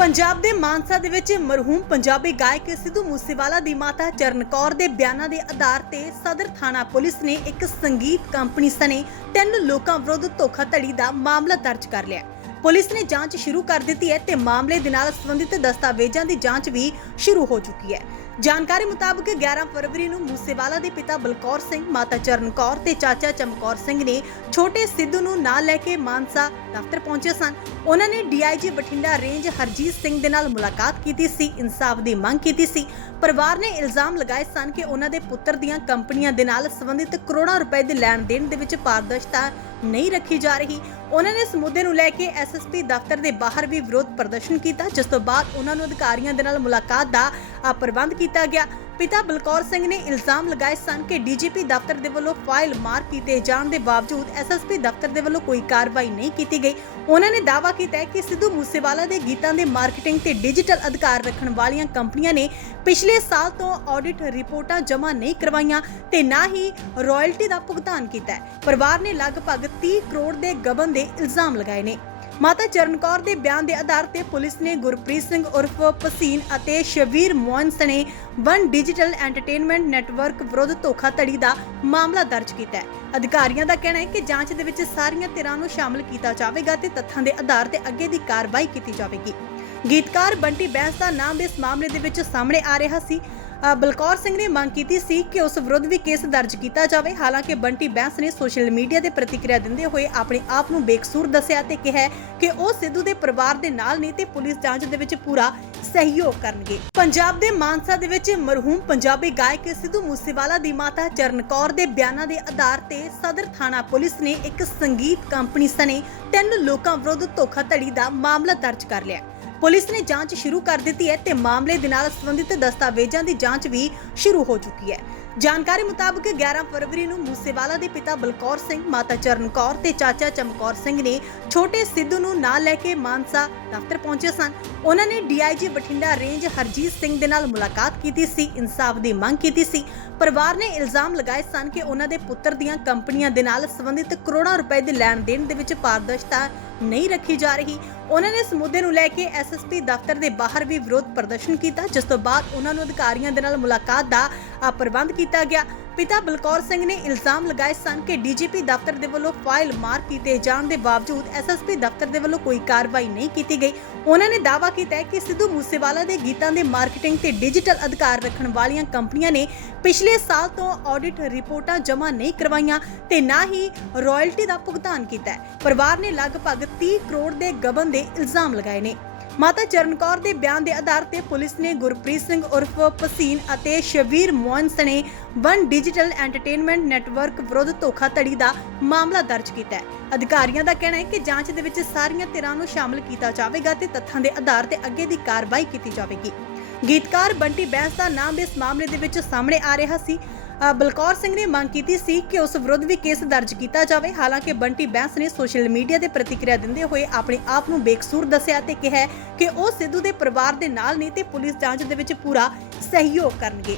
ਪੰਜਾਬ ਦੇ ਮਾਨਸਾ ਦੇ ਵਿੱਚ ਮਰਹੂਮ ਪੰਜਾਬੀ ਗਾਇਕ ਸਿੱਧੂ ਮੂਸੇਵਾਲਾ ਦੀ ਮਾਤਾ ਚਰਨ ਕੌਰ ਦੇ ਬਿਆਨਾਂ ਦੇ ਆਧਾਰ ਤੇ ਸਦਰ ਥਾਣਾ ਪੁਲਿਸ ਨੇ ਇੱਕ ਸੰਗੀਤ ਕੰਪਨੀ ਸਣੇ ਤਿੰਨ ਲੋਕਾਂ ਵਿਰੁੱਧ ਧੋਖਾਧੜੀ ਦਾ ਮਾਮਲਾ ਦਰਜ ਕਰ ਲਿਆ। ਪੁਲਿਸ ਨੇ ਜਾਂਚ ਸ਼ੁਰੂ ਕਰ ਦਿੱਤੀ ਹੈ ਤੇ ਮਾਮਲੇ ਦੇ ਨਾਲ ਸੰਬੰਧਿਤ ਦਸਤਾਵੇਜ਼ਾਂ ਦੀ ਜਾਂਚ ਵੀ ਸ਼ੁਰੂ ਹੋ ਚੁੱਕੀ ਹੈ। ਜਾਣਕਾਰੀ ਮੁਤਾਬਕ 11 ਫਰਵਰੀ ਨੂੰ ਮੂਸੇਵਾਲਾ ਦੇ ਪਿਤਾ ਬਲਕੌਰ ਸਿੰਘ, ਮਾਤਾ ਚਰਨ ਕੌਰ ਤੇ ਚਾਚਾ ਚਮਕੌਰ ਸਿੰਘ ਨੇ ਛੋਟੇ ਸਿੱਧੂ ਨੂੰ ਨਾਲ ਲੈ ਕੇ ਮਾਨਸਾ ਦਫ਼ਤਰ ਪਹੁੰਚੇ ਸਨ। ਉਹਨਾਂ ਨੇ ਡੀਆਈਜੀ ਬਠਿੰਡਾ ਰੇਂਜ ਹਰਜੀਤ ਸਿੰਘ ਦੇ ਨਾਲ ਮੁਲਾਕਾਤ ਕੀਤੀ ਸੀ, ਇਨਸਾਫ ਦੀ ਮੰਗ ਕੀਤੀ ਸੀ। ਪਰਿਵਾਰ ਨੇ ਇਲਜ਼ਾਮ ਲਗਾਏ ਸਨ ਕਿ ਉਹਨਾਂ ਦੇ ਪੁੱਤਰ ਦੀਆਂ ਕੰਪਨੀਆਂ ਦੇ ਨਾਲ ਸੰਬੰਧਿਤ ਕਰੋੜਾਂ ਰੁਪਏ ਦੇ ਲੈਣ ਦੇਣ ਦੇ ਵਿੱਚ ਪਾਰਦਰਸ਼ਤਾ ਨਹੀਂ ਰੱਖੀ ਜਾ ਰਹੀ। ਉਹਨਾਂ ਨੇ ਇਸ ਮੁੱਦੇ ਨੂੰ ਲੈ ਕੇ ਐਸਐਸਪੀ ਦਫ਼ਤਰ ਦੇ ਬਾਹਰ ਵੀ ਵਿਰੋਧ ਪ੍ਰਦਰਸ਼ਨ ਕੀਤਾ, ਜਿਸ ਤੋਂ ਬਾਅਦ ਉਹਨਾਂ ਨੂੰ ਅਧਿਕਾਰੀਆਂ ਦੇ ਨਾਲ ਮੁਲਾਕਾਤ ਦਾ ਪ੍ਰਬੰਧ ਕੀਤਾ ਗਿਆ। ਪਿਤਾ ਬਲਕੌਰ ਸਿੰਘ ਨੇ ਇਲਜ਼ਾਮ ਲਗਾਏ ਸਨ ਕਿ ਡੀਜੀਪੀ ਦਫ਼ਤਰ ਦੇ ਵੱਲੋਂ ਫਾਈਲ ਮਾਰ ਕੀਤੇ ਜਾਣ ਦੇ ਬਾਵਜੂਦ ਐਸਐਸਪੀ ਦਫ਼ਤਰ ਦੇ ਵੱਲੋਂ ਕੋਈ ਕਾਰਵਾਈ ਨਹੀਂ ਕੀਤੀ ਗਈ। ਉਹਨਾਂ ਨੇ ਦਾਅਵਾ ਕੀਤਾ ਕਿ ਸਿੱਧੂ ਮੂਸੇਵਾਲਾ ਦੇ ਗੀਤਾਂ ਦੇ ਮਾਰਕੀਟਿੰਗ ਤੇ ਡਿਜੀਟਲ ਅਧਿਕਾਰ ਰੱਖਣ ਵਾਲੀਆਂ ਕੰਪਨੀਆਂ ਨੇ ਪਿਛਲੇ ਸਾਲ ਤੋਂ ਆਡਿਟ ਰਿਪੋਰਟਾਂ ਜਮ੍ਹਾਂ ਨਹੀਂ ਕਰਵਾਈਆਂ ਤੇ ਨਾ ਹੀ ਰਾਇਲਟੀ ਦਾ ਭੁਗਤਾਨ ਕੀਤਾ ਹੈ। ਪਰਿਵਾਰ ਨੇ ਲਗਭਗ 30 ਕਰੋੜ ਦੇ ਗਬਨ ਦੇ ਇਲਜ਼ਾਮ ਲਗਾਏ ਨੇ। ਮਾਤਾ ਚਰਨ ਦੇ ਬਿਆਨ ਦੇ ਆਧਾਰ ਤੇ ਪੁਲਿਸ ਨੇ ਗੁਰਪ੍ਰੀਤ ਸਿੰਘ ਉਰਫ ਪਸੀਨ ਅਤੇ ਸ਼ਵੀਰ ਮੋਹਨ ਸਣੇ ਵਨ ਡਿਜੀਟਲ ਐਂਟਰਟੇਨਮੈਂਟ ਨੈਟਵਰਕ ਵਿਰੁੱਧ ਧੋਖਾਧੜੀ ਦਾ ਮਾਮਲਾ ਦਰਜ ਕੀਤਾ ਹੈ। ਅਧਿਕਾਰੀਆਂ ਦਾ ਕਹਿਣਾ ਹੈ ਕਿ ਜਾਂਚ ਦੇ ਵਿੱਚ ਸਾਰੀਆਂ ਧਿਰਾਂ ਨੂੰ ਸ਼ਾਮਲ ਕੀਤਾ ਜਾਵੇਗਾ ਤੇ ਤੱਥਾਂ ਦੇ ਆਧਾਰ ਤੇ ਅੱਗੇ ਦੀ ਕਾਰਵਾਈ ਕੀਤੀ ਜਾਵੇਗੀ। ਗੀਤਕਾਰ ਬੰਟੀ ਬੈਂਸ ਦਾ ਨਾਮ ਇਸ ਮਾਮਲੇ ਦੇ ਵਿੱਚ ਸਾਹਮਣੇ ਆ ਰਿਹਾ ਸੀ। ਬਲਕੌਰ ਸਿੰਘ ਨੇ ਮੰਗ ਕੀਤੀ ਸੀ ਕਿ ਉਸ ਵਿਰੁੱਧ ਵੀ ਕੇਸ ਦਰਜ ਕੀਤਾ ਜਾਵੇ। ਹਾਲਾਂਕਿ ਬੰਟੀ ਬੈਂਸ ਨੇ ਸੋਸ਼ਲ ਮੀਡੀਆ ਤੇ ਪ੍ਰਤੀਕਿਰਿਆ ਦਿੰਦੇ ਹੋਏ ਆਪਣੇ ਆਪ ਨੂੰ ਬੇਕਸੂਰ ਦੱਸਿਆ ਤੇ ਕਿਹਾ ਕਿ ਉਹ ਸਿੱਧੂ ਦੇ ਪਰਿਵਾਰ ਦੇ ਨਾਲ ਨਹੀਂ ਤੇ ਪੁਲਿਸ ਜਾਂਚ ਦੇ ਵਿੱਚ ਪੂਰਾ ਸਹਿਯੋਗ ਕਰਨਗੇ। ਪੰਜਾਬ ਦੇ ਮਾਨਸਾ ਦੇ ਵਿੱਚ ਮਰਹੂਮ ਪੰਜਾਬੀ ਗਾਇਕ ਸਿੱਧੂ ਮੂਸੇਵਾਲਾ ਦੀ ਮਾਤਾ ਚਰਨ ਕੌਰ ਦੇ ਬਿਆਨਾਂ ਦੇ ਆਧਾਰ ਤੇ ਸਦਰ ਥਾਣਾ ਪੁਲਿਸ ਨੇ ਇੱਕ ਸੰਗੀਤ ਕੰਪਨੀ ਸਣੇ ਤਿੰਨ ਲੋਕਾਂ ਵਿਰੁੱਧ ਧੋਖਾਧੜੀ ਦਾ ਮਾਮਲਾ ਦਰਜ ਕਰ ਲਿਆ। ਪੁਲਿਸ ਨੇ ਜਾਂਚ ਸ਼ੁਰੂ ਕਰ ਦਿੱਤੀ ਹੈ ਤੇ ਮਾਮਲੇ ਦੇ ਨਾਲ ਸੰਬੰਧਿਤ ਦਸਤਾਵੇਜ਼ਾਂ ਦੀ ਜਾਂਚ ਵੀ ਸ਼ੁਰੂ ਹੋ ਚੁੱਕੀ ਹੈ। ਜਾਣਕਾਰੀ ਮੁਤਾਬਕ 11 ਫਰਵਰੀ ਨੂੰ ਮੂਸੇਵਾਲਾ ਦੇ ਪਿਤਾ ਬਲਕੌਰ ਸਿੰਘ, ਮਾਤਾ ਚਰਨ ਕੌਰ ਤੇ ਚਾਚਾ ਚਮਕੌਰ ਸਿੰਘ ਨੇ ਛੋਟੇ ਸਿੱਧੂ ਨੂੰ ਨਾਲ ਲੈ ਕੇ ਮਾਨਸਾ ਦਫ਼ਤਰ ਪਹੁੰਚੇ ਸਨ। ਉਹਨਾਂ ਨੇ ਡੀਆਈਜੀ ਬਠਿੰਡਾ ਰੇਂਜ ਹਰਜੀਤ ਸਿੰਘ ਦੇ ਨਾਲ ਮੁਲਾਕਾਤ ਕੀਤੀ ਸੀ, ਇਨਸਾਫ ਦੀ ਮੰਗ ਕੀਤੀ ਸੀ। ਪਰਿਵਾਰ ਨੇ ਇਲਜ਼ਾਮ ਲਗਾਏ ਸਨ ਕਿ ਉਹਨਾਂ ਦੇ ਪੁੱਤਰ ਦੀਆਂ ਕੰਪਨੀਆਂ ਦੇ ਨਾਲ ਸੰਬੰਧਿਤ ਕਰੋੜਾਂ ਰੁਪਏ ਦੇ ਲੈਣ ਦੇਣ ਦੇ ਵਿੱਚ ਪਾਰਦਰਸ਼ਤਾ ਨਹੀਂ ਰੱਖੀ ਜਾ ਰਹੀ। ਉਹਨਾਂ ਨੇ ਇਸ ਮੁੱਦੇ ਨੂੰ ਲੈ ਕੇ ਐਸਐਸਪੀ ਦਫ਼ਤਰ ਦੇ ਬਾਹਰ ਵੀ ਵਿਰੋਧ ਪ੍ਰਦਰਸ਼ਨ ਕੀਤਾ, ਜਿਸ ਤੋਂ ਬਾਅਦ ਉਹਨਾਂ ਨੂੰ ਅਧਿਕਾਰੀਆਂ ਦੇ ਨਾਲ ਮੁਲਾਕਾਤ ਦਾ ਪ੍ਰਬੰਧ ਕੀਤਾ ਗਿਆ। ਪਿਤਾ ਬਲਕੌਰ ਸਿੰਘ ਨੇ ਇਲਜ਼ਾਮ ਲਗਾਏ ਸਨ ਕਿ ਡੀਜੀਪੀ ਦਫ਼ਤਰ ਦੇ ਵੱਲੋਂ ਫਾਈਲ ਮਾਰ ਕੀਤੇ ਜਾਣ ਦੇ ਬਾਵਜੂਦ ਐਸਐਸਪੀ ਦਫ਼ਤਰ ਦੇ ਵੱਲੋਂ ਕੋਈ ਕਾਰਵਾਈ ਨਹੀਂ ਕੀਤੀ ਗਈ। ਉਹਨਾਂ ਨੇ ਦਾਅਵਾ ਕੀਤਾ ਕਿ ਸਿੱਧੂ ਮੂਸੇਵਾਲਾ ਦੇ ਗੀਤਾਂ ਦੇ ਮਾਰਕੀਟਿੰਗ ਤੇ ਡਿਜੀਟਲ ਅਧਿਕਾਰ ਰੱਖਣ ਵਾਲੀਆਂ ਕੰਪਨੀਆਂ ਨੇ ਪਿਛਲੇ ਸਾਲ ਤੋਂ ਆਡਿਟ ਰਿਪੋਰਟਾਂ ਜਮ੍ਹਾਂ ਨਹੀਂ ਕਰਵਾਈਆਂ ਤੇ ਨਾ ਹੀ ਰਾਇਲਟੀ ਦਾ ਭੁਗਤਾਨ ਕੀਤਾ ਹੈ। ਪਰਿਵਾਰ ਨੇ ਲਗਭਗ 30 ਕਰੋੜ ਦੇ ਗਬਨ ਦੇ ਇਲਜ਼ਾਮ ਲਗਾਏ ਨੇ। ਮਾਤਾ ਚਰਨ ਦੇ ਬਿਆਨ ਦੇ ਆਧਾਰ ਤੇ ਪੁਲਿਸ ਨੇ ਗੁਰਪ੍ਰੀਤ ਸਿੰਘ ਉਰਫ ਪਸੀਨ ਅਤੇ ਸ਼ਵੀਰ ਮੋਹਨ ਸਣੇ ਵਨ ਡਿਜੀਟਲ ਐਂਟਰਟੇਨਮੈਂਟ ਨੈਟਵਰਕ ਵਿਰੁੱਧ ਧੋਖਾਧੜੀ ਦਾ ਮਾਮਲਾ ਦਰਜ ਕੀਤਾ ਹੈ। ਅਧਿਕਾਰੀਆਂ ਦਾ ਕਹਿਣਾ ਹੈ ਕਿ ਜਾਂਚ ਦੇ ਵਿੱਚ ਸਾਰੀਆਂ ਧਿਰਾਂ ਨੂੰ ਸ਼ਾਮਲ ਕੀਤਾ ਜਾਵੇਗਾ ਤੇ ਤੱਥਾਂ ਦੇ ਆਧਾਰ ਤੇ ਅੱਗੇ ਦੀ ਕਾਰਵਾਈ ਕੀਤੀ ਜਾਵੇਗੀ। ਗੀਤਕਾਰ ਬੰਟੀ ਬੈਂਸ ਦਾ ਨਾਮ ਇਸ ਮਾਮਲੇ ਦੇ ਵਿੱਚ ਸਾਹਮਣੇ ਆ ਰਿਹਾ ਸੀ। ਬਲਕੌਰ ਸਿੰਘ ਨੇ ਮੰਗ ਕੀਤੀ ਸੀ ਕਿ ਉਸ ਵਿਰੁੱਧ ਵੀ ਕੇਸ ਦਰਜ ਕੀਤਾ ਜਾਵੇ। ਹਾਲਾਂਕਿ ਬੰਟੀ ਬੈਂਸ ਨੇ ਸੋਸ਼ਲ ਮੀਡੀਆ ਤੇ ਪ੍ਰਤੀਕਿਰਿਆ ਦਿੰਦੇ ਹੋਏ ਆਪਣੇ ਆਪ ਨੂੰ ਬੇਕਸੂਰ ਦੱਸਿਆ ਤੇ ਕਿਹਾ ਕਿ ਉਹ ਸਿੱਧੂ ਦੇ ਪਰਿਵਾਰ ਦੇ ਨਾਲ ਨੇ ਤੇ ਪੁਲਿਸ ਜਾਂਚ ਦੇ ਵਿੱਚ ਪੂਰਾ ਸਹਿਯੋਗ ਕਰਨਗੇ।